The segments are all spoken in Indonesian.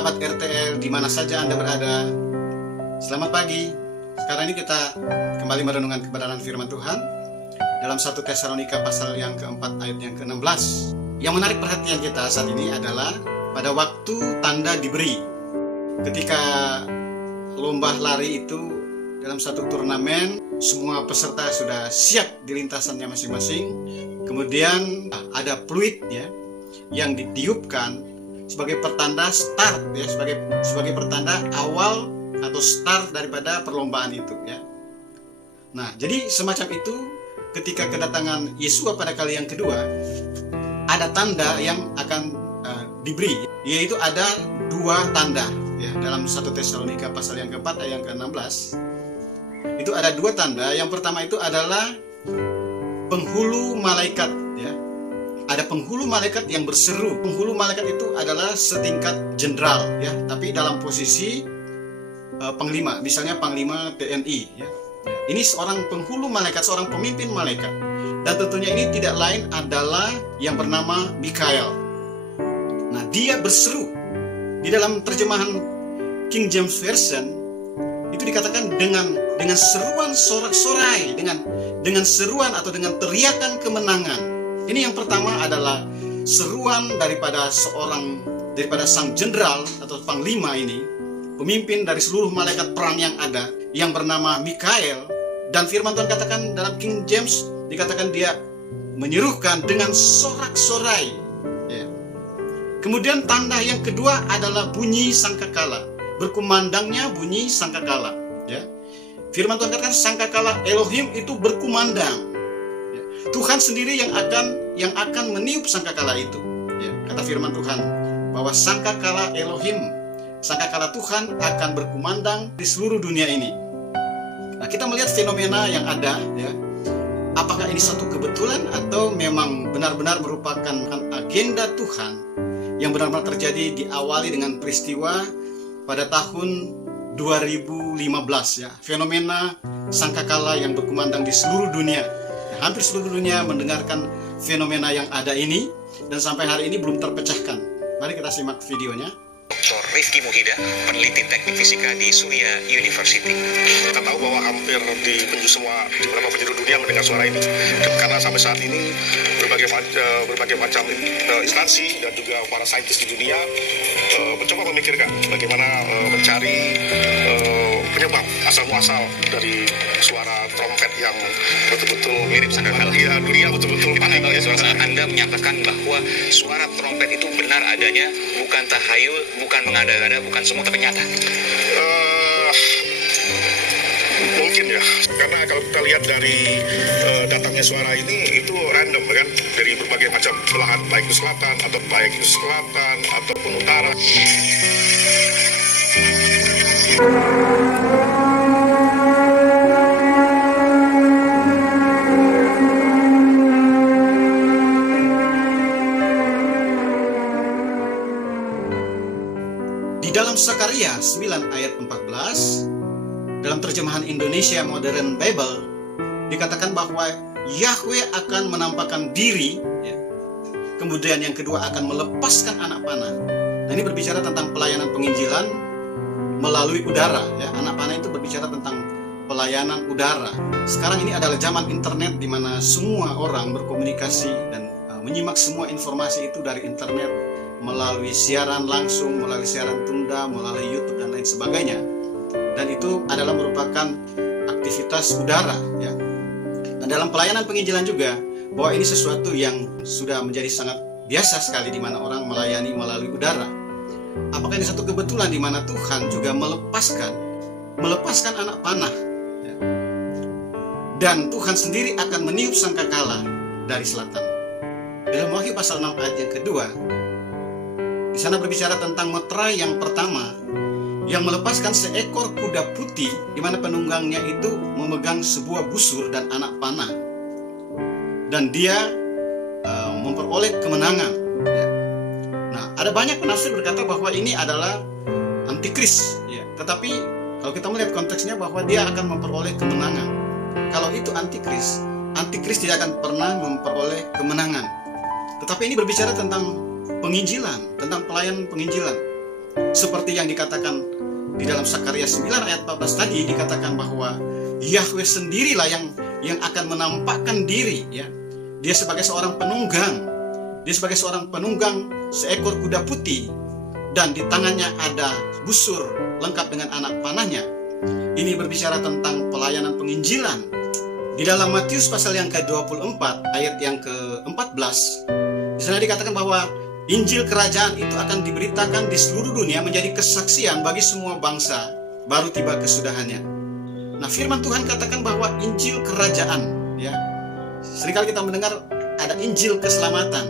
sahabat RTL di mana saja Anda berada. Selamat pagi. Sekarang ini kita kembali merenungkan kebenaran firman Tuhan dalam 1 Tesalonika pasal yang keempat ayat yang ke-16. Yang menarik perhatian kita saat ini adalah pada waktu tanda diberi. Ketika lomba lari itu dalam satu turnamen, semua peserta sudah siap di lintasannya masing-masing. Kemudian ada peluit ya, yang ditiupkan sebagai pertanda start ya, sebagai pertanda awal atau start daripada perlombaan itu ya. Nah, jadi semacam itu ketika kedatangan Yesua pada kali yang kedua, ada tanda yang akan diberi, yaitu ada dua tanda ya. Dalam 1 Tesalonika pasal yang keempat ayat yang ke-16 itu ada dua tanda. Yang pertama itu adalah penghulu malaikat ya. Ada penghulu malaikat yang berseru. Penghulu malaikat itu adalah setingkat jenderal ya, tapi dalam posisi panglima, misalnya panglima TNI ya. Ini seorang penghulu malaikat, seorang pemimpin malaikat. Dan tentunya ini tidak lain adalah yang bernama Mikael. Nah, dia berseru. Di dalam terjemahan King James Version itu dikatakan dengan seruan sorak-sorai, dengan seruan atau dengan teriakan kemenangan. Ini yang pertama adalah seruan daripada sang jenderal atau panglima ini, pemimpin dari seluruh malaikat perang yang ada, yang bernama Mikael. Dan firman Tuhan katakan dalam King James, dikatakan dia menyerukan dengan sorak-sorai ya. Kemudian tanda yang kedua adalah bunyi sangkakala, berkumandangnya bunyi sangkakala ya. Firman Tuhan katakan sangkakala Elohim itu berkumandang. Tuhan sendiri yang akan meniup sangkakala itu ya. Kata firman Tuhan bahwa sangkakala Elohim, sangkakala Tuhan akan berkumandang di seluruh dunia ini. Nah, kita melihat fenomena yang ada ya. Apakah ini satu kebetulan atau memang benar-benar merupakan agenda Tuhan yang benar-benar terjadi, diawali dengan peristiwa pada tahun 2015 ya. Fenomena sangkakala yang berkumandang di seluruh dunia. Hampir seluruh dunia mendengarkan fenomena yang ada ini, dan sampai hari ini belum terpecahkan. Mari kita simak videonya. Dr. Rifki Muhida, peneliti teknik fisika di Surya University. Kita tahu bahwa hampir di beberapa penjuru dunia mendengar suara ini, karena sampai saat ini berbagai macam instansi dan juga para saintis di dunia mencoba memikirkan bagaimana mencari penyebab asal-muasal dari suara trompet yang betul-betul mirip sangkakala. Ya, dunia betul-betul panik ya. Suara Anda menyatakan bahwa suara trompet itu benar adanya, bukan tahayul, bukan mengada-ngada, bukan semua, tapi nyata. Mungkin ya, karena kalau kita lihat dari datangnya suara ini itu random kan, dari berbagai macam belahan, baik itu selatan ataupun utara. Di dalam Sakaria 9 ayat 14, dalam terjemahan Indonesia Modern Bible, dikatakan bahwa Yahweh akan menampakkan diri ya. Kemudian yang kedua akan melepaskan anak panah. Nah, ini berbicara tentang pelayanan penginjilan melalui udara ya. Anak panah itu berbicara tentang pelayanan udara. Sekarang ini adalah zaman internet di mana semua orang berkomunikasi dan menyimak semua informasi itu dari internet, melalui siaran langsung, melalui siaran tunda, melalui YouTube dan lain sebagainya. Dan itu adalah merupakan aktivitas udara ya. Dan dalam pelayanan penginjilan juga, bahwa ini sesuatu yang sudah menjadi sangat biasa sekali di mana orang melayani melalui udara. Apakah ini satu kebetulan di mana Tuhan juga melepaskan anak panah ya. Dan Tuhan sendiri akan meniup sangkakala dari selatan. Dalam Wahyu pasal 6 ayat yang kedua, di sana berbicara tentang meterai yang pertama yang melepaskan seekor kuda putih di mana penunggangnya itu memegang sebuah busur dan anak panah, dan dia memperoleh kemenangan ya. Nah, ada banyak penafsir berkata bahwa ini adalah antikris ya. Tetapi kalau kita melihat konteksnya bahwa dia akan memperoleh kemenangan. Kalau itu antikris tidak akan pernah memperoleh kemenangan. Tetapi ini berbicara tentang penginjilan, tentang pelayanan penginjilan. Seperti yang dikatakan di dalam Sakaria 9 ayat 14 tadi, dikatakan bahwa Yahweh sendirilah yang akan menampakkan diri, ya. Dia sebagai seorang penunggang. Dia sebagai seorang penunggang seekor kuda putih, dan di tangannya ada busur lengkap dengan anak panahnya. Ini berbicara tentang pelayanan penginjilan. Di dalam Matius pasal yang ke-24 ayat yang ke-14, di sana dikatakan bahwa Injil kerajaan itu akan diberitakan di seluruh dunia menjadi kesaksian bagi semua bangsa, baru tiba kesudahannya. Nah, firman Tuhan katakan bahwa Injil kerajaan, ya. Seringkali kita mendengar ada Injil keselamatan,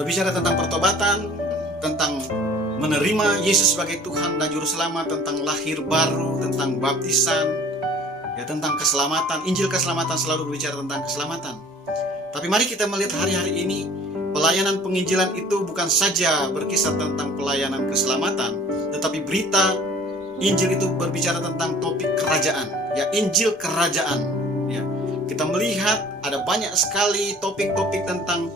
berbicara tentang pertobatan, tentang menerima Yesus sebagai Tuhan dan Juru Selamat, tentang lahir baru, tentang baptisan, ya, tentang keselamatan. Injil keselamatan selalu berbicara tentang keselamatan. Tapi mari kita melihat hari-hari ini, pelayanan penginjilan itu bukan saja berkisar tentang pelayanan keselamatan, tetapi berita Injil itu berbicara tentang topik kerajaan, ya, Injil kerajaan, ya. Kita melihat ada banyak sekali topik-topik tentang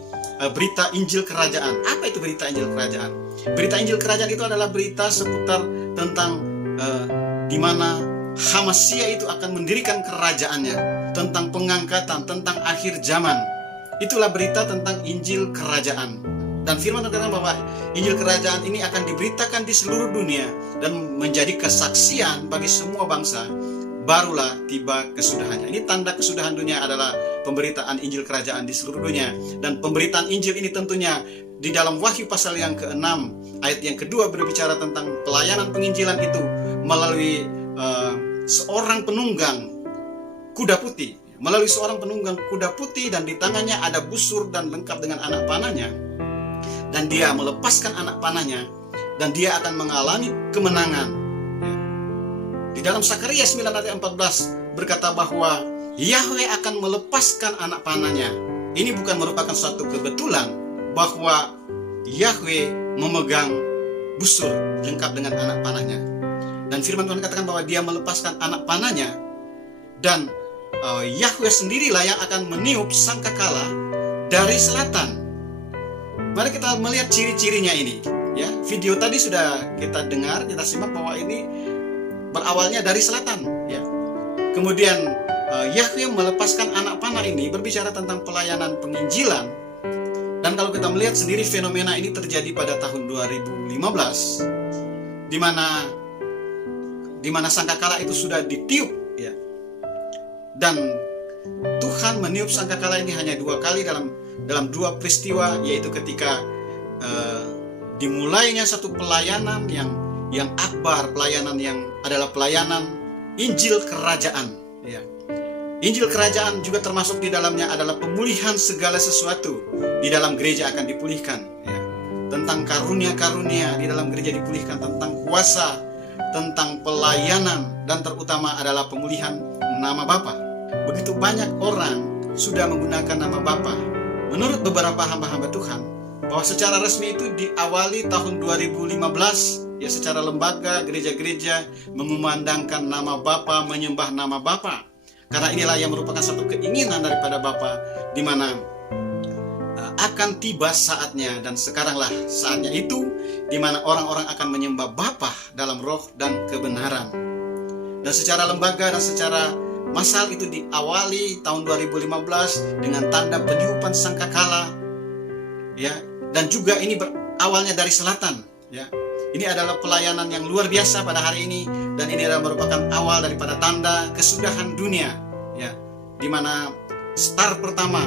berita Injil kerajaan. Apa itu berita Injil kerajaan? Berita Injil kerajaan itu adalah berita seputar tentang di mana Hamasia itu akan mendirikan kerajaannya, tentang pengangkatan, tentang akhir zaman. Itulah berita tentang Injil kerajaan. Dan firman berkata bahwa Injil kerajaan ini akan diberitakan di seluruh dunia dan menjadi kesaksian bagi semua bangsa, barulah tiba kesudahannya. Ini tanda kesudahan dunia adalah pemberitaan Injil kerajaan di seluruh dunia. Dan pemberitaan Injil ini tentunya di dalam Wahyu pasal yang ke-6 ayat yang kedua berbicara tentang pelayanan penginjilan itu melalui seorang penunggang kuda putih. Melalui seorang penunggang kuda putih, dan di tangannya ada busur dan lengkap dengan anak panahnya. Dan dia melepaskan anak panahnya, dan dia akan mengalami kemenangan. Ya. Di dalam Sakaria 9 ayat 14 berkata bahwa Yahweh akan melepaskan anak panahnya. Ini bukan merupakan suatu kebetulan bahwa Yahweh memegang busur lengkap dengan anak panahnya. Dan firman Tuhan katakan bahwa dia melepaskan anak panahnya, dan Yahweh sendirilah yang akan meniup sangkakala dari selatan. Mari kita melihat ciri-cirinya ini, ya. Video tadi sudah kita dengar, kita simak bahwa ini berawalnya dari selatan, ya. Kemudian Yahweh melepaskan anak panah ini berbicara tentang pelayanan penginjilan. Dan kalau kita melihat sendiri fenomena ini terjadi pada tahun 2015, di mana sangkakala itu sudah ditiup, ya. Dan Tuhan meniup sangkakala ini hanya 2 kali dalam 2 peristiwa, yaitu ketika dimulainya satu pelayanan yang akbar, pelayanan yang adalah pelayanan Injil kerajaan, ya. Injil kerajaan juga termasuk di dalamnya adalah pemulihan segala sesuatu di dalam gereja akan dipulihkan, ya. Tentang karunia-karunia di dalam gereja dipulihkan, tentang kuasa, tentang pelayanan, dan terutama adalah pemulihan nama Bapa. Begitu banyak orang sudah menggunakan nama Bapa. Menurut beberapa hamba-hamba Tuhan, bahwa secara resmi itu diawali tahun 2015, ya, secara lembaga gereja-gereja mengumandangkan nama Bapa, menyembah nama Bapa. Karena inilah yang merupakan satu keinginan daripada Bapa, di mana akan tiba saatnya, dan sekaranglah saatnya itu, di mana orang-orang akan menyembah Bapa dalam roh dan kebenaran. Dan secara lembaga dan secara massal itu diawali tahun 2015 dengan tanda peniupan sangkakala, ya. Dan juga ini berawalnya dari selatan, ya. Ini adalah pelayanan yang luar biasa pada hari ini, dan ini adalah merupakan awal daripada tanda kesudahan dunia, ya. Di mana star pertama,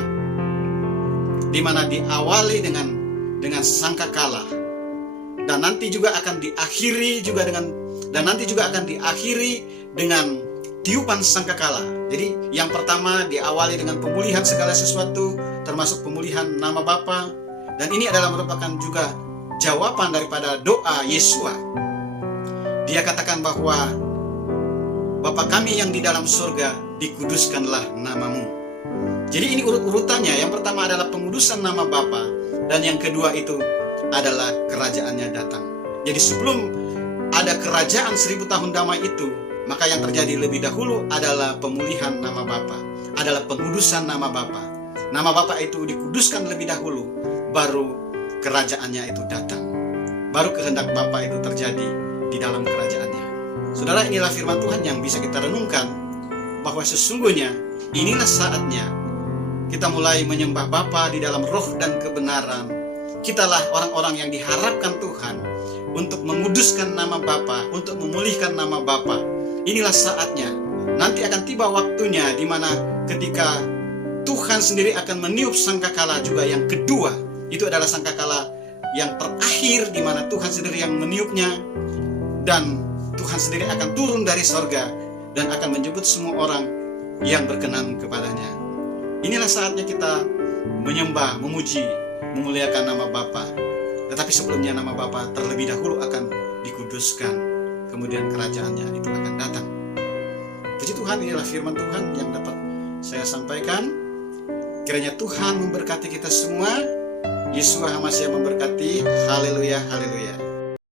di mana diawali dengan sangkakala, dan nanti juga akan diakhiri dengan tiupan sangkakala. Jadi yang pertama diawali dengan pemulihan segala sesuatu, termasuk pemulihan nama Bapa, dan ini adalah merupakan juga jawaban daripada doa Yesua. Dia katakan bahwa Bapa kami yang di dalam surga, dikuduskanlah namamu. Jadi ini urut-urutannya. Yang pertama adalah pengudusan nama Bapa, dan yang kedua itu adalah kerajaannya datang. Jadi sebelum ada kerajaan 1000 tahun damai itu, maka yang terjadi lebih dahulu adalah pemulihan nama Bapa, adalah pengudusan nama Bapa. Nama Bapa itu dikuduskan lebih dahulu, baru kerajaannya itu datang. baru kehendak Bapa itu terjadi di dalam kerajaannya. Saudara, inilah firman Tuhan yang bisa kita renungkan, bahwa sesungguhnya inilah saatnya kita mulai menyembah Bapa di dalam roh dan kebenaran. Kitalah orang-orang yang diharapkan Tuhan untuk menguduskan nama Bapa, untuk memulihkan nama Bapa. Inilah saatnya. Nanti akan tiba waktunya di mana ketika Tuhan sendiri akan meniup sangkakala juga yang kedua. Itu adalah sangkakala yang terakhir di mana Tuhan sendiri yang meniupnya, dan Tuhan sendiri akan turun dari sorga dan akan menjemput semua orang yang berkenan kepadanya. Inilah saatnya kita menyembah, memuji, memuliakan nama Bapa. Tetapi sebelumnya nama Bapa terlebih dahulu akan dikuduskan, kemudian kerajaannya itu akan datang. Puji Tuhan, inilah firman Tuhan yang dapat saya sampaikan. Kiranya Tuhan memberkati kita semua. Yesus HaMasiah memberkati. Haleluya, haleluya.